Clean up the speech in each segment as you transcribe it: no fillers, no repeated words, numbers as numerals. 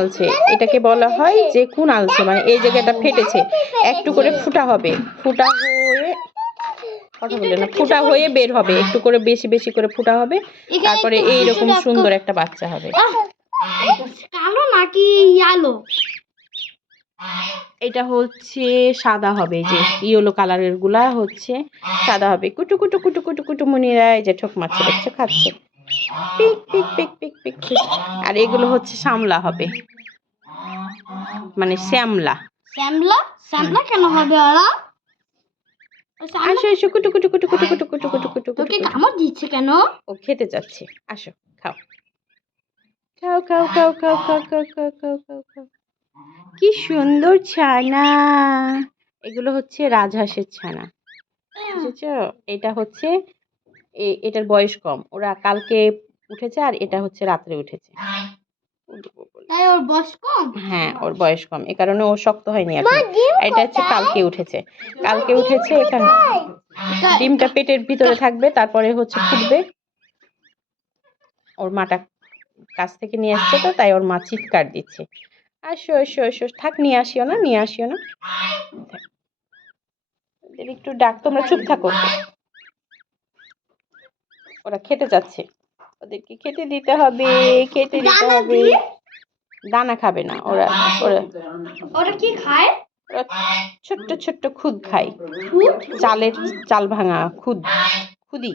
আলছে, এটাকে বলা হয় যে কোন আলছে, মানে এই জায়গাটা ফেটেছে, একটু করে ফুটা হবে, ফুটা হয়ে কথা বলে না, ফুটা হয়ে বের হবে, একটু করে বেশি বেশি করে ফুটা হবে, তারপরে এইরকম সুন্দর একটা বাচ্চা হবে। কালো নাকি আলো? এটা হচ্ছে সাদা হবে, যে ইয়েলো কালারের গুলা হচ্ছে সাদা হবে। কুটু কুটু কুটু কুটু কুটু মুনিরা এই যে ঠোক মারছে, দেখছো, খাচ্ছে, পিক পিক পিক পিক পিক পিক। আর এগুলো হচ্ছে সামলা হবে, মানে শ্যামলা। শ্যামলা? শ্যামলা কেন হবে ওরা? আসো এসো, কুটু কুটু কুটু কুটু কুটু কুটু কুটু কুটু তোকে কামড় দিচ্ছে কেন? ও খেতে যাচ্ছে, আসো খাও খাও খাও খাও খাও খাও খাও খাও খাও খাও খাও। কি সুন্দর ছানা, এগুলো হচ্ছে রাজহাঁসের ছানা, বুঝেছো? এটা হচ্ছে এটার বয়স কম, ওরা কালকে উঠেছে আর এটা হচ্ছে রাত্রে উঠেছে। তাই ওর বয়স কম? হ্যাঁ, ওর বয়স কম, এ কারণে ও শক্ত হয়নি এখন। এটা হচ্ছে কালকে উঠেছে, কালকে উঠেছে, এখানে ডিমটা পেটের ভিতরে থাকবে, তারপরে হচ্ছে ফুটবে। ওর মাটা কাছ থেকে নিয়ে আসছে তো, তাই ওর মা চিৎকার দিচ্ছে, আসো এসো এসো, থাক, নিয়ে আসিও না, নিয়ে আসিও না, একটু ডাক, তোমরা চুপ থাকো। ওরা খেতে যাচ্ছে, ওদেরকে খেতে দিতে হবে, খেতে দিতে হবে। দানা খাবে না ওরা, ওরা ওরা কি খায়? ওরা ছোট্ট ছোট্ট খুদ খায়, চালের চাল ভাঙা খুদ, খুদি।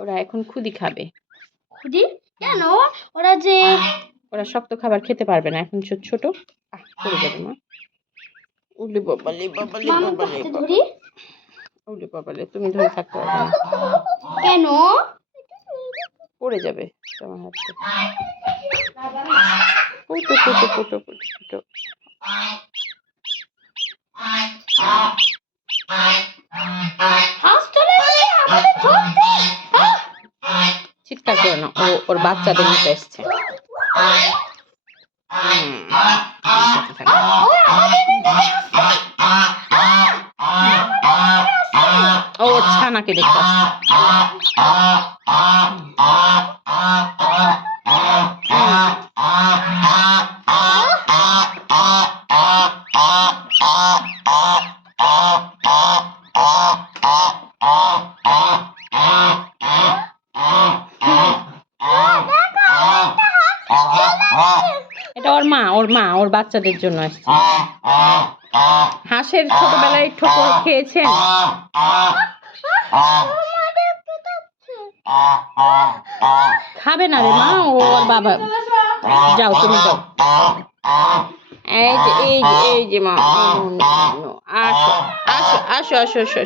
ওরা এখন খুদি খাবে। খুদি কেন? ওরা যে ওরা শক্ত খাবার খেতে পারবে না এখন, ছোট ছোট। পড়ে যাবে মা, উলি বাবালে বাবালে বাবালে বাবালে, উলি বাবালে, তুমি ধরে থাকতে পারবে না। কেন? পড়ে যাবে তোমার হাত থেকে। পুটু পুটু পুটু পুটু পুটু। চিৎকার করে না, ও ওর বাচ্চাদের নিতে এসছে। ও ছানাকে দেখতে আসছে। এটা ওর মা, ওর মা ওর বাচ্চাদের জন্য আসছে। হাঁসের ছোটবেলায় ঠোকর খেয়েছেন? খাবে না রে মা, ও ওর বাবা। যাও তুমি যাও, এই যে এই যে এই যে মা, আসো আসো আসো আসো আসো।